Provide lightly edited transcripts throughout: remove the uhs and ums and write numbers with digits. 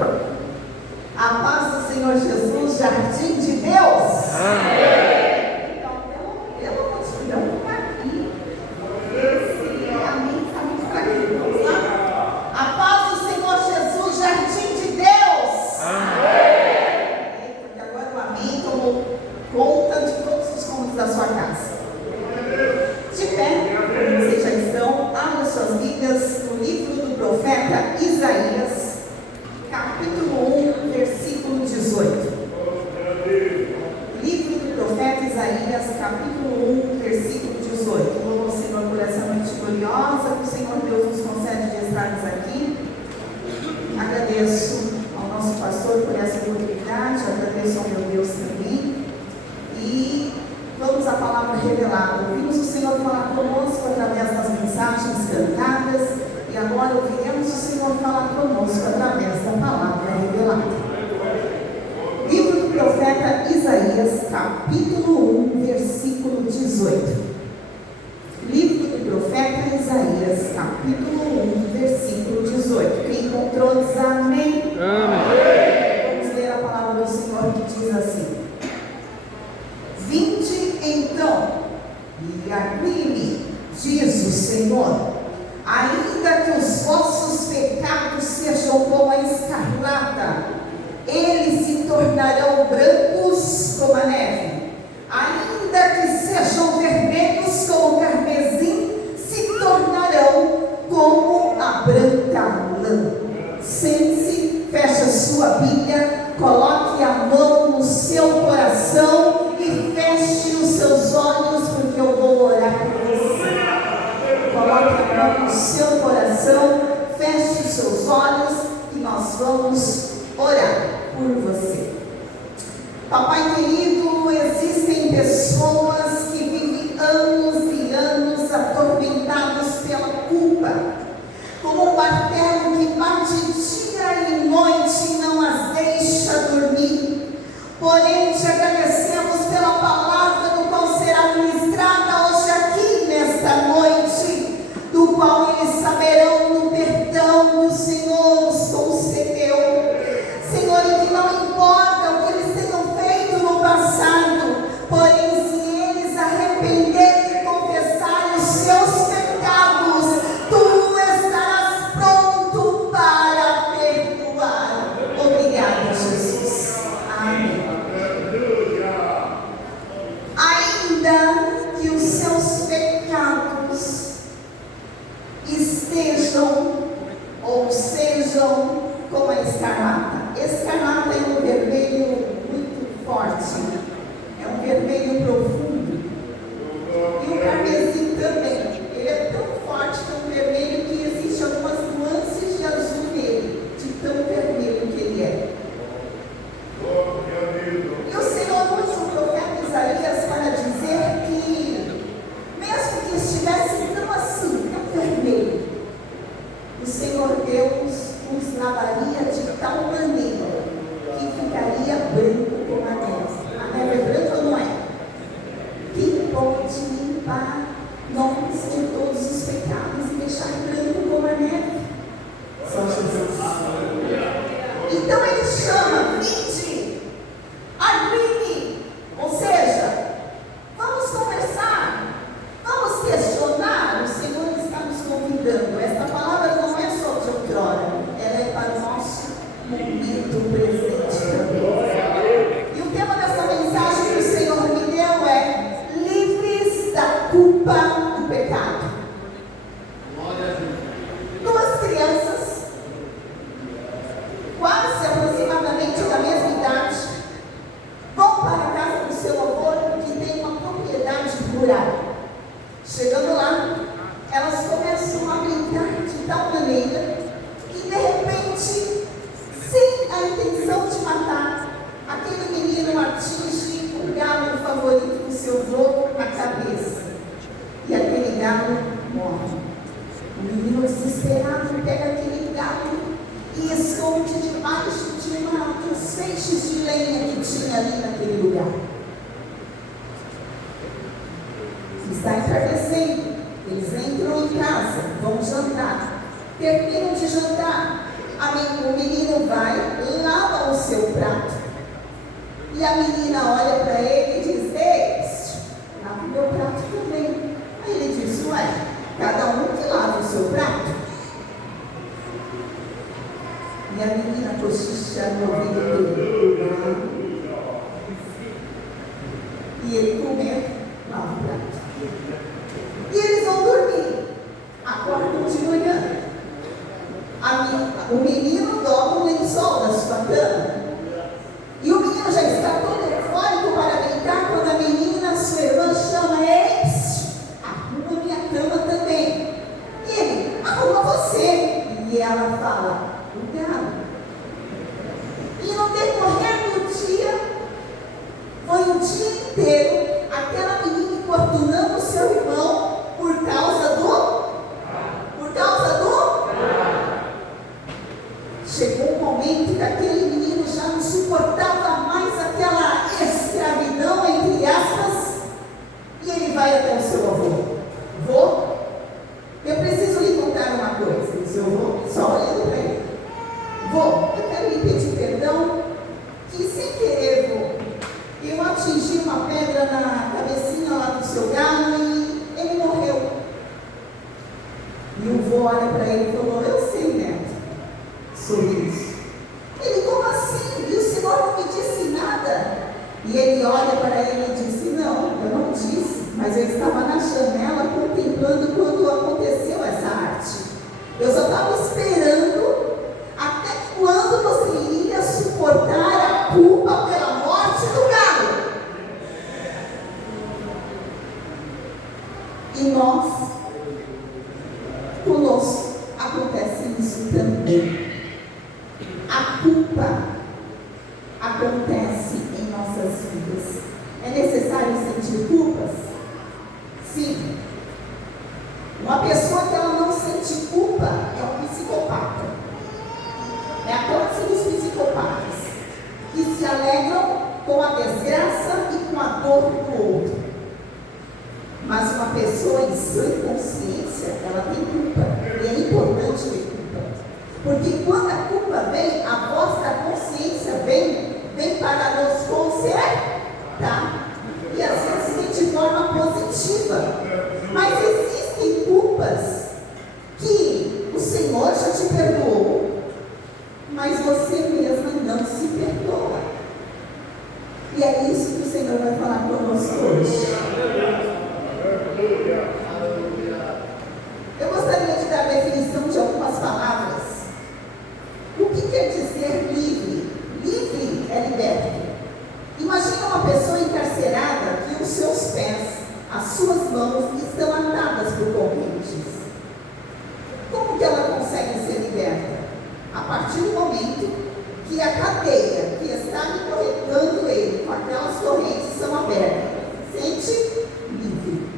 A paz do Senhor Jesus, jardim de Deus. Amém. Então, pelo motivo aqui, esse amém está muito fraquinho. Vamos lá? A paz do Senhor Jesus, jardim de Deus. Amém. Porque agora o amém tomou conta de todos os cômodos da sua casa. De pé, vocês já estão, abram suas Bíblias no livro do profeta Isaías, capítulo 1, versículo 18. Livro do profeta Isaías, capítulo 1, versículo 18. Louvo ao Senhor por essa noite gloriosa que o Senhor Deus nos concede de estarmos aqui. Agradeço ao nosso pastor por essa oportunidade, agradeço ao meu Deus também. E vamos à palavra revelada. Ouvimos o Senhor falar conosco através das mensagens cantadas e agora ouviremos o Senhor falar conosco através da palavra revelada. Livro do profeta Isaías, capítulo 1, versículo 18. Livro do profeta Isaías, capítulo 1, versículo 18. Quem encontrou diz amém. Amém. Vamos ler a palavra do Senhor que diz assim: Vinde então e argui-me, diz o Senhor, ainda que os vossos pecados sejam como a escarlata, eles se tornarão brancos como a neve. Ainda que sejam vermelhos como o carmesim, se tornarão como a branca lã. Sente-se, feche a sua Bíblia, coloque a mão no seu coração e feche os seus olhos, porque eu vou orar por você. Coloque a mão no seu coração, feche os seus olhos e nós vamos orar por você. Papai querido, existem pessoas que vivem anos e anos atormentados pela culpa, como um martelo que bate dia e noite e não as deixa dormir. Porém, te agradecemos pela palavra do qual será ministrada hoje aqui nesta noite, do qual eles saberão no perdão que o Senhor os concedeu. Senhor, e que não importa o que eles tenham feito no passado, porém, se eles arrependerem e confessarem os seus pecados, tu estarás pronto para perdoar. Obrigada, Jesus. Amém. Ainda que os seus pecados estejam ou sejam como a escarlata. Escarlata é um vermelho muito forte, é um vermelho profundo. E o carmesim também, ele é tão forte, tão vermelho, que existem algumas nuances de azul nele, de tão vermelho que ele é. E o Senhor usa o profeta Isaías para dizer que, mesmo que estivesse tão assim, tão vermelho, o Senhor Deus os lavaria de tal maneira que ficaria branco como a neve. A neve é branca ou não é? Quem pode limpar nós de todos os pecados e deixar branco como a neve? Só Jesus. Então ele chama, vinde, argui-me, ou seja, vamos conversar, vamos questionar. O Senhor está nos convidando. Esta palavra não é só de outrora, ela é para o nosso momento presente também. E o tema dessa mensagem que o Senhor me deu é: livres da culpa do pecado. Duas crianças, quase aproximadamente da mesma idade, vão para a casa do seu avô, que tem uma propriedade rural. Chegando lá, elas começam a brincar de tal maneira que, de repente, sem a intenção de matar, aquele menino atinge o galo favorito do seu avô na cabeça. E aquele galo morre. O menino, desesperado, pega aquele galo e esconde debaixo de uns feixes de lenha que tinha ali naquele lugar. Está entardecendo. Eles entram em casa, vão jantar. Terminam de jantar. O menino vai E a menina cochicha no ouvido dele. E ele com medo, lava o prato. E eles vão dormir. Acordam de manhã. O menino dorme no lençol da sua cama. E o menino já está todo eufórico para brincar quando a menina, sua irmã, chama ele. Arruma minha cama também. E ele, arruma você. E ela fala, o galo. E no decorrer do dia, foi o dia inteiro, aquela menina importunando o seu irmão por causa do. Chegou um momento que aquele menino já não suportava mais aquela escravidão, entre aspas, e ele vai até o seu avô. Vô, eu preciso lhe contar uma coisa. E o seu avô só olhando para ele. Vô, eu quero lhe pedir perdão, que sem querer, vô, eu atingi uma pedra na cabecinha lá do seu galo e ele morreu. E o vô olha para ele e falou, eu sei, neto. Sorriso. Ele, como assim? E o senhor não me disse nada? E ele olha para ele e disse, não, eu não disse, mas eu estava na janela contemplando quando aconteceu essa arte. Eu só estava esperando até quando você iria suportar a culpa pela morte do galo. E nós, conosco, acontece isso também. A culpa acontece em nossas vidas. É necessário sentir culpas? Sim. Uma pessoa que ela não sente culpa é um psicopata. É a classe dos psicopatas, que se alegram com a desgraça e com a dor do outro. Mas uma pessoa em sã consciência, ela tem culpa. E é importante ter culpa. Porque quando a culpa vem, a voz da consciência vem para nos consertar. E às vezes de forma positiva. Mas existem culpas que o Senhor já te perdoou, mas você mesma não se perdoa. E é isso que o Senhor vai falar conosco hoje. Eu gostaria de dar a definição de algumas palavras. O que quer dizer livre? Livre é liberto. Imagina uma pessoa encarcerada que os seus pés, as suas mãos estão atadas por correntes. Como que ela consegue ser liberta? A partir do momento que a cadeia que está encorrentando ele com aquelas correntes são abertas. Sente livre.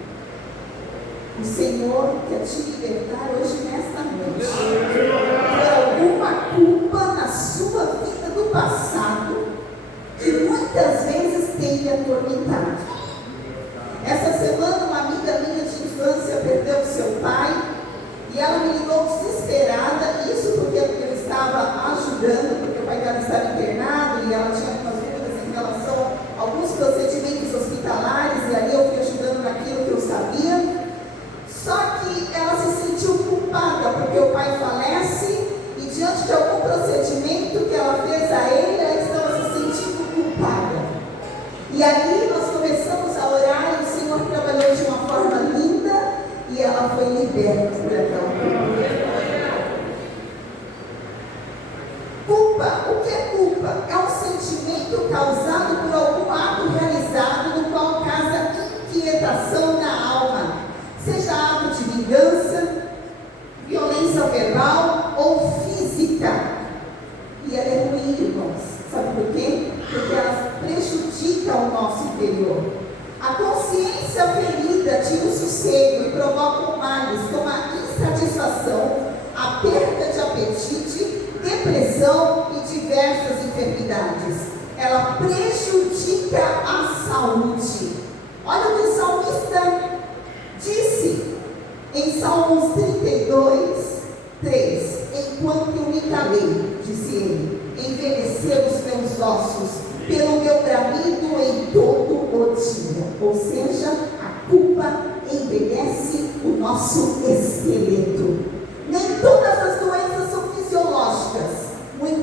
O Senhor quer te libertar hoje nesta noite. Por alguma culpa na sua vida do passado que muitas vezes tem lhe atormentado. Essa semana uma amiga minha de infância perdeu seu pai e ela me ligou desesperada, isso porque eu estava ajudando, porque o pai dela estava internado e ela tinha algumas dúvidas em relação a alguns procedimentos hospitalares e ali eu fui ajudando naquilo que eu sabia. Só que ela se sentiu culpada porque o pai falece e diante de algum procedimento que ela fez a ele, ela estava se sentindo culpada. E ali nós começamos a orar e o Senhor trabalhou de uma forma linda e ela foi liberta por aquela culpa. Culpa, o que é culpa? É um sentimento causado por algum ato realizado no qual causa inquietação na alma, seja ato de vingança, violência verbal ou física. E ela é ruim, irmãos. Sabe por quê? Porque ela prejudica o nosso interior. A consciência ferida tira o sossego e provoca males como a insatisfação, a perda de apetite, depressão e diversas enfermidades. Ela prejudica a saúde. Olha o que o salmista disse em Salmos 32, 3: enquanto eu me calei, disse ele, envelheceu os meus ossos pelo meu bramido em todo o dia. Ou seja, a culpa envelhece o nosso esqueleto. Nem todas as doenças são fisiológicas. Muitas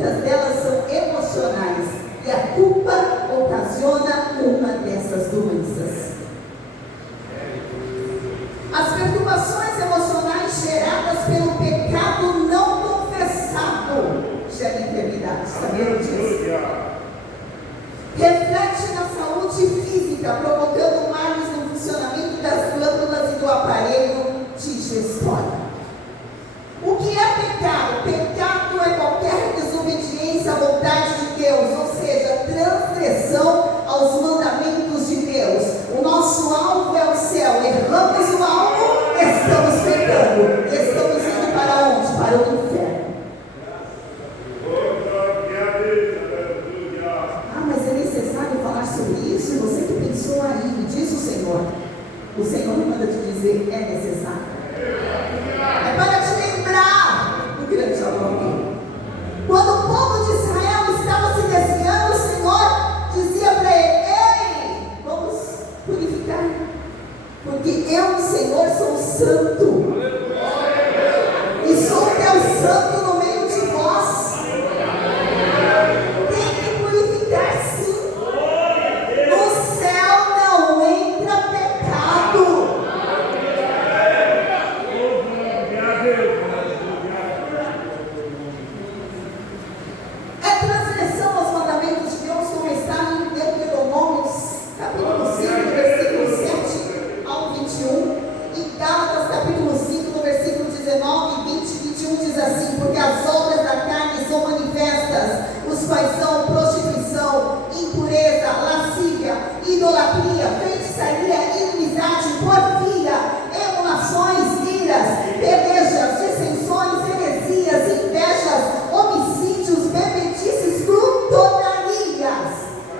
É transgressão aos mandamentos de Deus, como está em Deuteronômio, capítulo 5, versículo 7 ao 21. Em Gálatas, capítulo 5, no versículo 19, 20 e 21, diz assim: porque as obras da carne são manifestas, os quais são prostituição, impureza, lascívia, idolatria, feitiçaria, inimizade, porfia, emulações, iras, pelejas, dissensões, heresias, invejas, homicídios, bebedices, glutonarias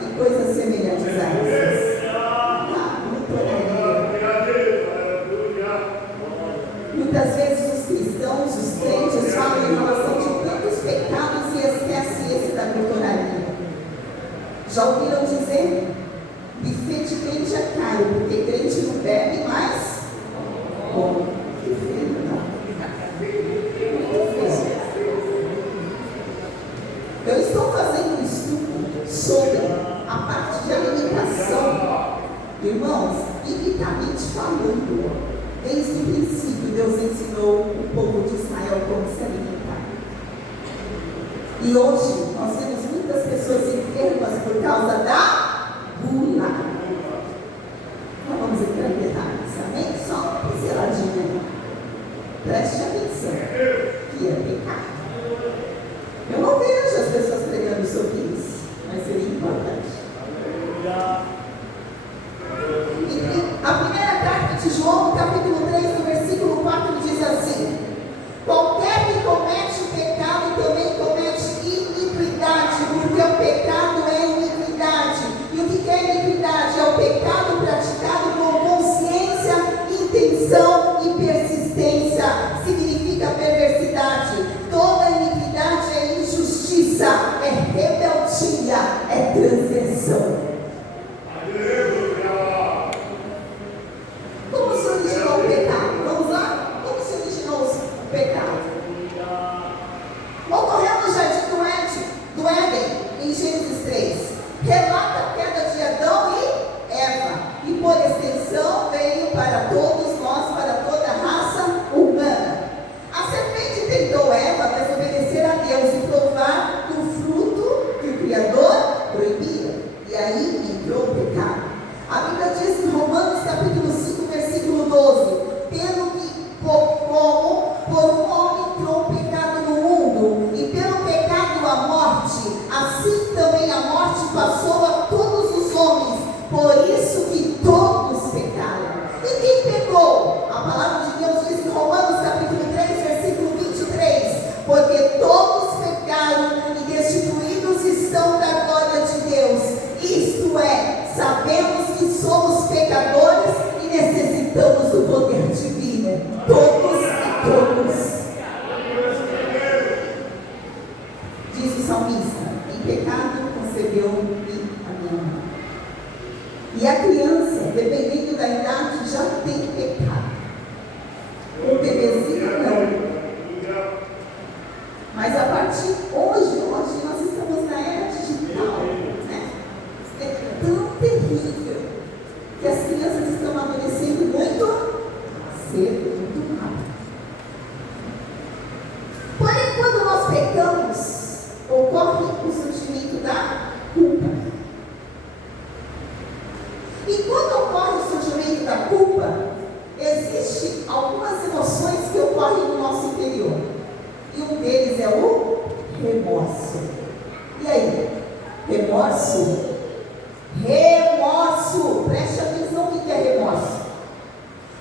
e coisas semelhantes a essas. Muitas vezes os cristãos, os crentes, falam em relação de tantos pecados e esquecem esse da glutonaria. Já ouviram dizer? Buffet de crente é caro, porque crente não bebe mais. Bom, que feio, não. Muito feio. Eu estou fazendo um estudo sobre a parte de alimentação. Irmãos, biblicamente falando, desde o princípio Deus ensinou o povo de Israel como se alimentar. E hoje nós temos muitas pessoas enfermas por causa da gula. Não vamos entrar em detalhes, amém? Só uma pinceladinha. Preste atenção, que é pecado. Eu não vejo as pessoas pregando sobre isso, mas seria importante. E a primeira carta de João, capítulo 3, no versículo 4, diz assim: qualquer que comete o pecado também comete iniquidade, porque o pecado é iniquidade. E o que é iniquidade? É o pecado praticado com consciência, intenção e persistência. Significa perversidade. Toda iniquidade é injustiça, é rebeldia, é transgressão. Como se originou o pecado? Vamos lá? Como se originou o pecado? Ocorreu no jardim do Éden, em Gênesis 3. Relata a queda de Adão e Eva. E por extensão veio para todos nós, para toda a raça humana. A serpente tentou Eva a desobedecer a Deus e provar do fruto que o Criador proibia. E aí entrou o pecado. A Bíblia diz em Romanos capítulo 5, versículo 12: pelo que como por um homem entrou o pecado no mundo, e pelo pecado a morte, assim também a morte passou a todos os homens, por isso que todos pecaram. E quem pecou? A palavra de Deus diz em Romanos capítulo 3, versículo 23: porque todos pecaram e destituídos estão da glória de Deus. Isto é, sabemos que somos pecadores e necessitamos do poder divino. Todos e todos. Diz o salmista: em pecado concebeu-me a minha mãe. E a criança, dependendo da idade, já tem pecado. O bebezinho não. Mas a partir hoje nós estamos na era digital, né? É tão terrível que as crianças estão amadurecendo muito cedo, muito rápido. Porém, quando nós pecamos, ocorre o surgimento da culpa. E quando ocorre o surgimento da culpa, existem algumas emoções que ocorrem no nosso interior. E um deles é o remorso. E aí? Remorso? Remorso! Preste atenção o que é remorso.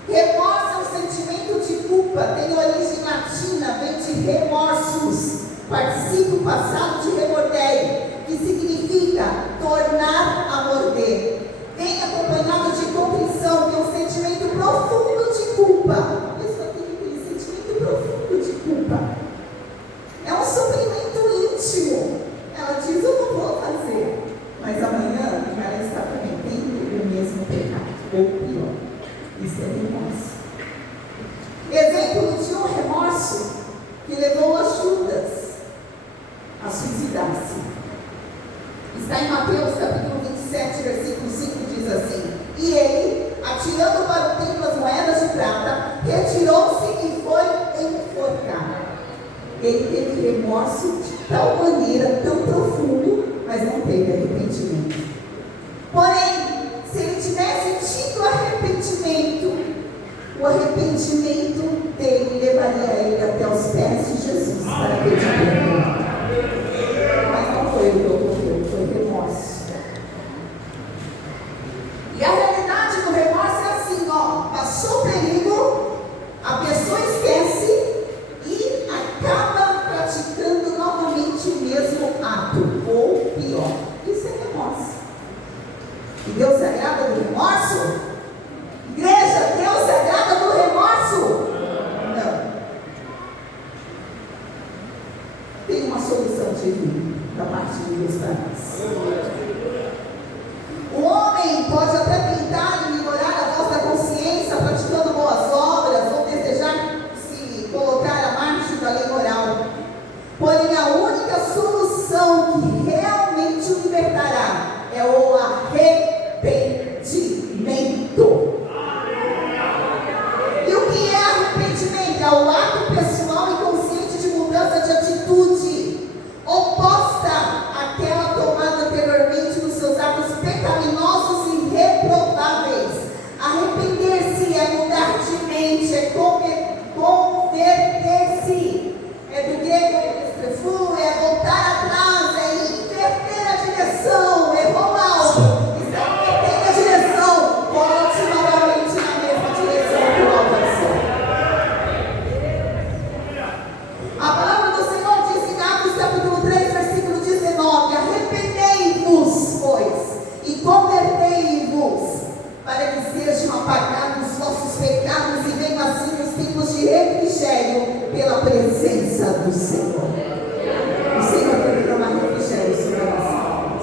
Remorso é um sentimento de culpa, tem origem latina, vem de remorsus, participo passado de remordere, que significa tornar a morder. Vem acompanhado de contrição, que é um sentimento profundo de culpa. A pessoa tem aquele sentimento profundo de culpa. É um sofrimento íntimo. Ela diz: eu não vou fazer. Mas amanhã ela está cometendo o mesmo pecado, ou pior. Isso é remorso. Exemplo de um remorso que levou a Judas a suicidar-se. Está em Mateus capítulo 27, versículo 5, diz assim: e ele, atirando para o templo as moedas de prata, remorso de tal maneira, tão profundo, mas não teve arrependimento. Porém, se ele tivesse tido arrependimento, o arrependimento dele levaria ele até os pés de Jesus para pedir perdão. Mas não foi o que ocorreu, foi remorso. E a realidade do remorso é assim, passou o perigo, a pessoa esquece e acaba praticando novamente o mesmo ato, ou pior. Isso é remorso. E Deus se agrada do remorso? Igreja, Deus se agrada do remorso? Não. Tem uma solução divina da parte de Deus para nós. O homem pode até tentar ignorar a voz da consciência, praticando boas obras, ou desejar se colocar à margem da lei moral. Porém, a única solução que realmente o libertará é o arrependimento. E o que é arrependimento? É o ato pessoal e consciente de mudança de atitude, oposta àquela tomada anteriormente nos seus atos pecaminosos e reprováveis. Arrepender-se é mudar de mente, é converter-se. É do grego estrefú, é voltar atrás, é inverter a direção, errou algo, está invertendo a direção, volte novamente na mesma direção que o avançou. A palavra do Senhor diz em Atos capítulo 3, versículo 19: arrependei-vos, pois, e convertei-vos, para que sejam apagados os vossos pecados e venham assim os tempos de refrigério pela presença do Senhor. O Senhor quer derramar refrigério sobre a nossa alma.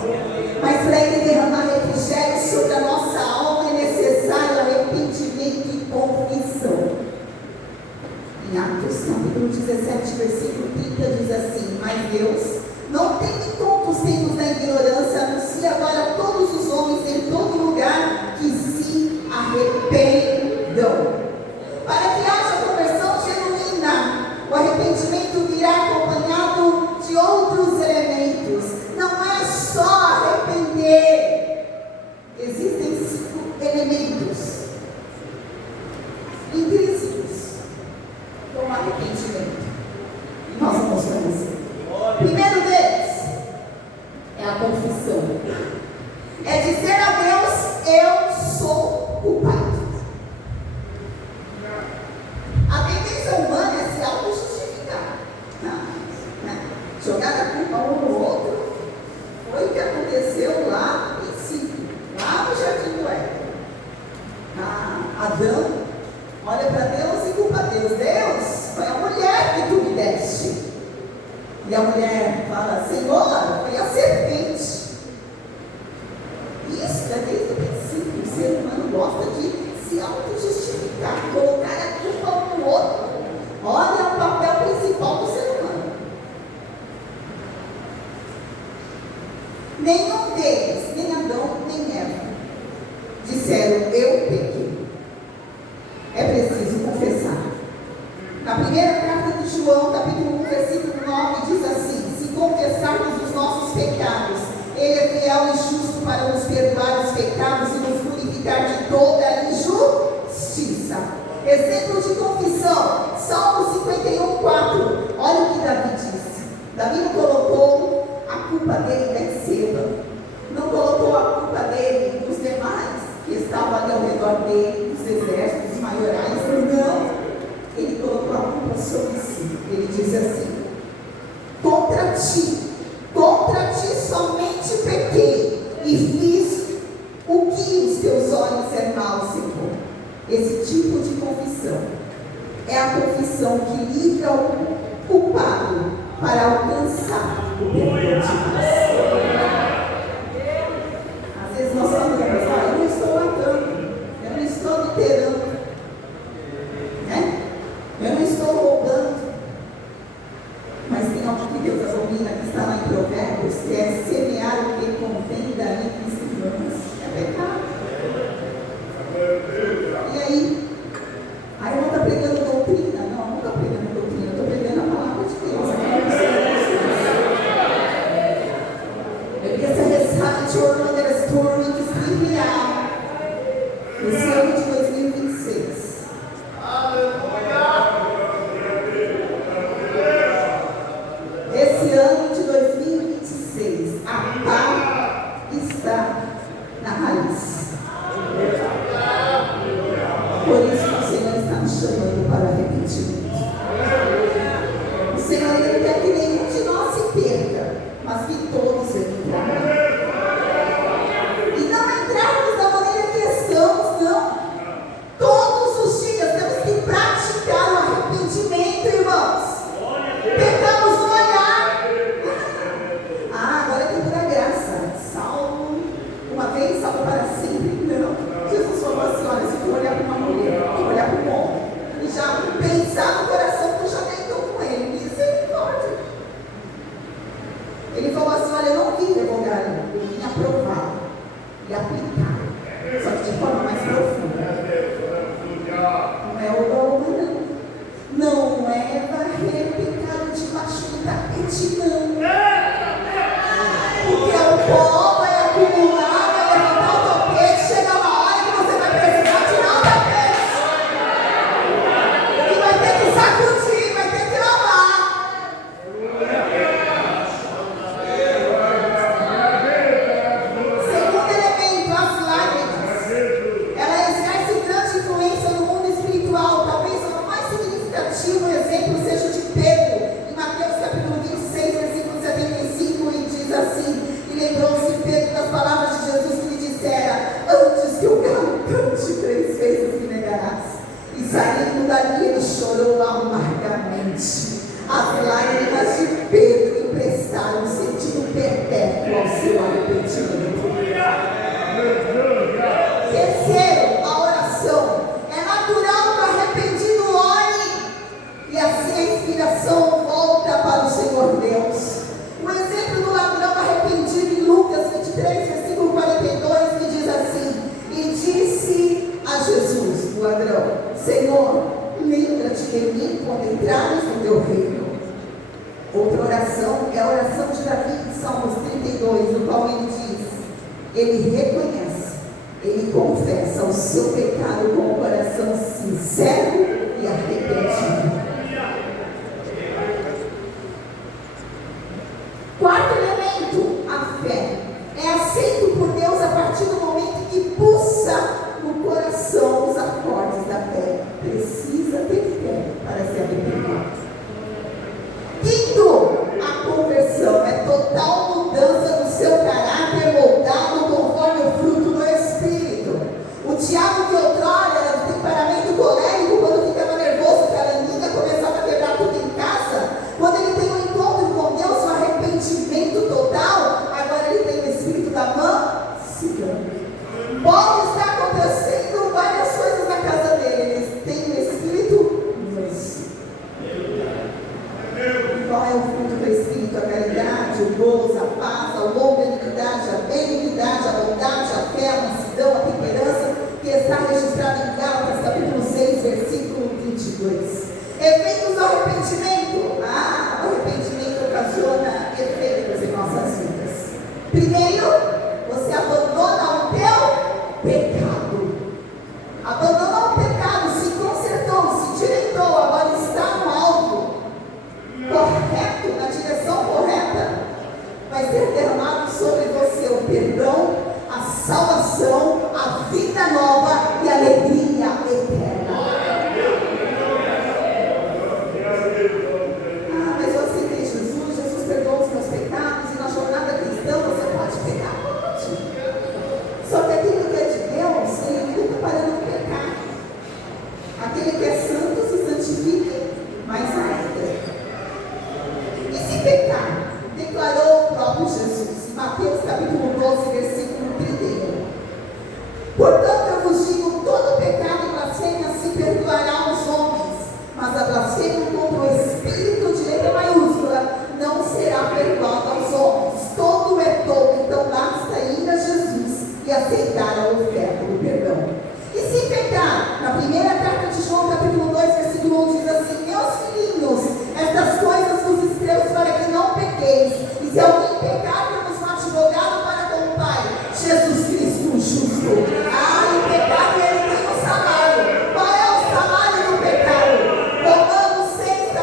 Mas para Ele derramar refrigério sobre a nossa alma é necessário arrependimento e confissão. Em Atos capítulo 17, versículo 30 diz assim: mas Deus, não tendo em conta os tempos da ignorância, anuncia agora a todos os homens em todo lugar que se arrependam, para que haja conversão genuína. O arrependimento virá acompanhado de outros elementos. Não é só arrepender. Existem 5 elementos intrínsecos do arrependimento. E nós vamos conhecer. O primeiro deles é a confissão. É dizer a Deus: eu sou culpado. A tendência humana é se auto-justificar. Jogar a culpa um no outro. Foi o que aconteceu lá no princípio, lá no jardim do Éden. Adão olha para Deus e culpa Deus. Deus, foi a mulher que tu me deste. E a mulher fala: Senhor, foi a serpente. Isso é desde o princípio. O ser humano gosta de se auto-justificar, colocar a culpa um no outro. Olha o papel principal do ser humano. Nenhum deles, nem Adão, nem Eva, disseram: eu pequei. É preciso confessar. Na primeira carta de João, capítulo 1, versículo 9, diz assim: se confessarmos os nossos pecados, Ele é fiel e justo para nos perdoar os pecados e nos purificar de toda a injustiça. Exemplo de confissão, Salmo 51, 4. Olha o que Davi disse. Davi não colocou a culpa dele em Betseba, não colocou a culpa dele nos demais que estavam ali ao redor dele, os exércitos maiorais. Não, ele colocou a culpa sobre si. Ele disse assim: contra ti somente pequei e fiz o que os teus olhos é mal, Senhor. Esse tipo de confissão é a confissão que livra o culpado para alcançar o perdão de Deus. Às vezes nós falamos: eu não estou matando, eu não estou adulterando, eu não estou roubando. Mas tem algo que Deus abomina, que está lá em Provérbios, que é semear o que convém e dar livres irmãos. É pecado. E aí eu não estou pregando doutrina? Não, não estou pregando doutrina, eu estou pregando a palavra de Deus. eu vim aprovar e aplicar, só que de forma mais profunda. Não é o dogma, não é varrer pecado debaixo do tapete, não. Porque o pó vai acumular, vai levantar o tapete, chega uma hora que você vai precisar tirar o tapete. E vai ter que sacudir, vai ter que lavar. Segundo elemento, as lágrimas. Ela exerce grande influência no mundo espiritual. Talvez o mais significativo exemplo seja o de Pedro, em Mateus capítulo 26, versículo 75, e diz assim: e lembrou-se Pedro das palavras de Jesus que lhe dissera: antes que o galo cante 3 vezes me negarás. E saindo dali ele chorou amargamente. As lágrimas de Pedro emprestaram sentido perpétuo ao seu arrependimento. Terceiro, a oração. É natural que o arrependido ore, e assim a inspiração volta para o Senhor Deus. O exemplo do ladrão arrependido em Lucas 23, versículo 42, que diz assim: e disse a Jesus, o ladrão: Senhor, lembra-te de mim quando entrares no teu reino. Outra oração é a oração de Davi em Salmos 32, no qual ele diz: ele reconhece, ele confessa o seu pecado com o coração sincero e arrependido. Quarto elemento, a fé. É aceito por Deus a partir do momento que pulsa no coração os acordes da fé. Precisa ter fé para se arrepender. Quinto, a conversão. É total mudança do seu caráter, moldado conforme o fruto do Espírito. O Tiago, que outrora era de temperamento colérico, quando ficava nervoso que a aranha começava a quebrar tudo em casa, quando ele tem um encontro com Deus, um arrependimento total, agora ele tem o espírito da mansidão. Pode estar acontecendo várias coisas na casa dele, ele tem o espírito manso. Qual é o fruto do Espírito? A caridade, o gozo, a paz, a longanimidade, a benignidade, a bondade, a fé, a mansidão, a temperança, que está registrado em Gálatas capítulo 6, versículo 22. Efeitos do arrependimento. O arrependimento ocasiona efeitos em nossas vidas. Primeiro, você abandona o teu pecado. Abandonou o pecado, se consertou, se direitou, agora está no alvo correto, na direção correta. Vai ser derramado sobre você o perdão, a salvação, a vida nova e a alegria eterna. Mas eu aceitei Jesus, Jesus perdoou os meus pecados, e na jornada cristã você pode pecar, pode. Só que aquele que é de Deus, ele nunca para de pecar. Aquele que é santo se santifique mais ainda. E se pecar, declarou o próprio Jesus, em Mateus capítulo 12, versículo 31. Portanto, eu vos digo, todo pecado e blasfêmia se perdoará aos homens, mas a blasfêmia contra o Espírito, de letra maiúscula, não será perdoada aos homens. Todo é todo, então basta ir a Jesus e aceitar a oferta do perdão. E se pecar, na primeira carta de João, capítulo 2, versículo 1, diz assim: meus filhinhos, estas coisas vos escrevo para que não pequeis. E se alguém pecar, temos um advogado para com o Pai, Jesus Cristo, o justo. O pecado, ele tem um salário. Qual é o salário do pecado? Romanos 6,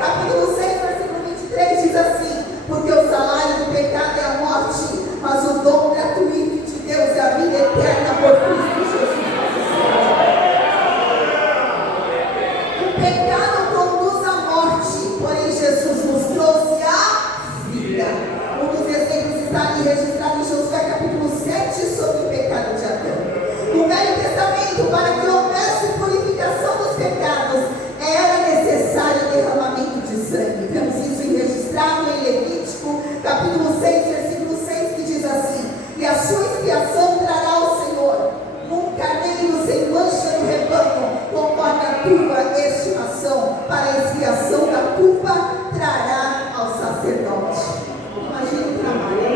capítulo 6, versículo 23, diz assim: porque o salário do pecado é a morte, mas o dom gratuito de Deus é a vida eterna por Cristo Jesus. O pecado conduz à morte, porém Jesus nos trouxe a vida. Um dos exemplos está ali registrado em Josué capítulo 7 sobre o pecado de Adão. No Velho Testamento, para que houvesse purificação dos pecados, era necessário o derramamento de sangue. Vemos isso registrado em Levítico capítulo 6, versículo 6, que diz assim: e a sua expiação trará ao Senhor um carneiro sem mancha no rebanho, conforme a tua estimação, para a expiação da culpa trará ao sacerdote. Imagina o trabalho,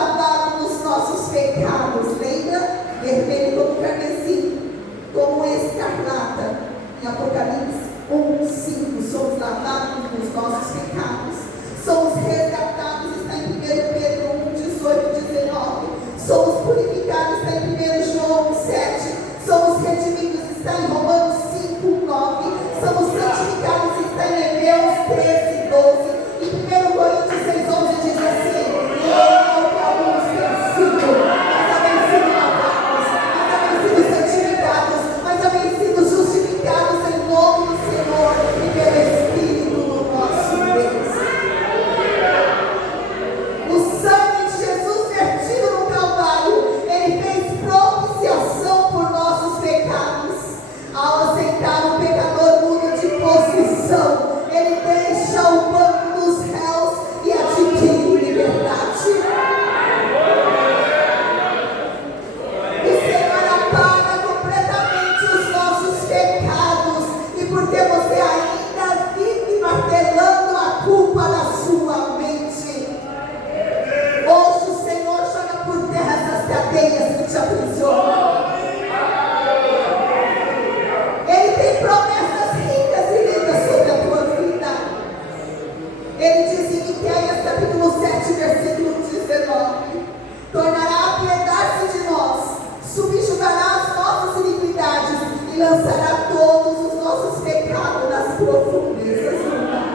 lavado dos nossos pecados. Lembra? Vermelho como carmesim, como escarlata. Em Apocalipse 1:5, somos lavados dos nossos pecados. Somos resgatados, está em 1 Pedro 1:18-19. Somos purificados, está em 1 João 7. Somos redimidos, está em Romanos 5:9. Somos santificados, está em Hebreus 13:12. Em 1 Coríntios 6:11 diz assim: não que alguns tenham sido, mas havem sido lavados, mas havem sido santificados, mas havem sido justificados em nome do Senhor e pelo Espírito do nosso Deus. O sangue de Jesus vertido no Calvário, ele fez propiciação por nossos pecados. Ao aceitar o pecador muda de posição, ele deixa o banco dos réus e adquire liberdade. O Senhor apaga completamente os nossos pecados, e porque você ainda vive martelando a culpa na sua mente, hoje o Senhor joga por terra essas cadeias que te aprisionam. Ele tem promessas ricas e lindas sobre a tua vida. Ele diz em Miqueias capítulo 7, versículo 19: tornará a piedade de nós, subjugará as nossas iniquidades e lançará todos os nossos pecados nas profundezas do mar.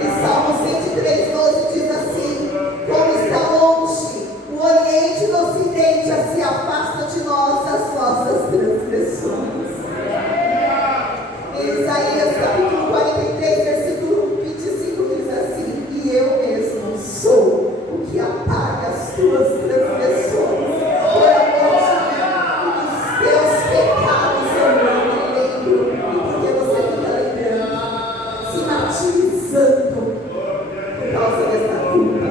E Salmo 103:12 diz assim: como está longe o Oriente do Ocidente, assim afasta de nós as nossas transgressões. Em Isaías capítulo 43, versículo 25 diz assim: e eu mesmo sou o que apaga as tuas transgressões, por amor de mim, e dos teus pecados eu não me lembro. E porque você fica lembrando, se martirizando por causa dessa culpa.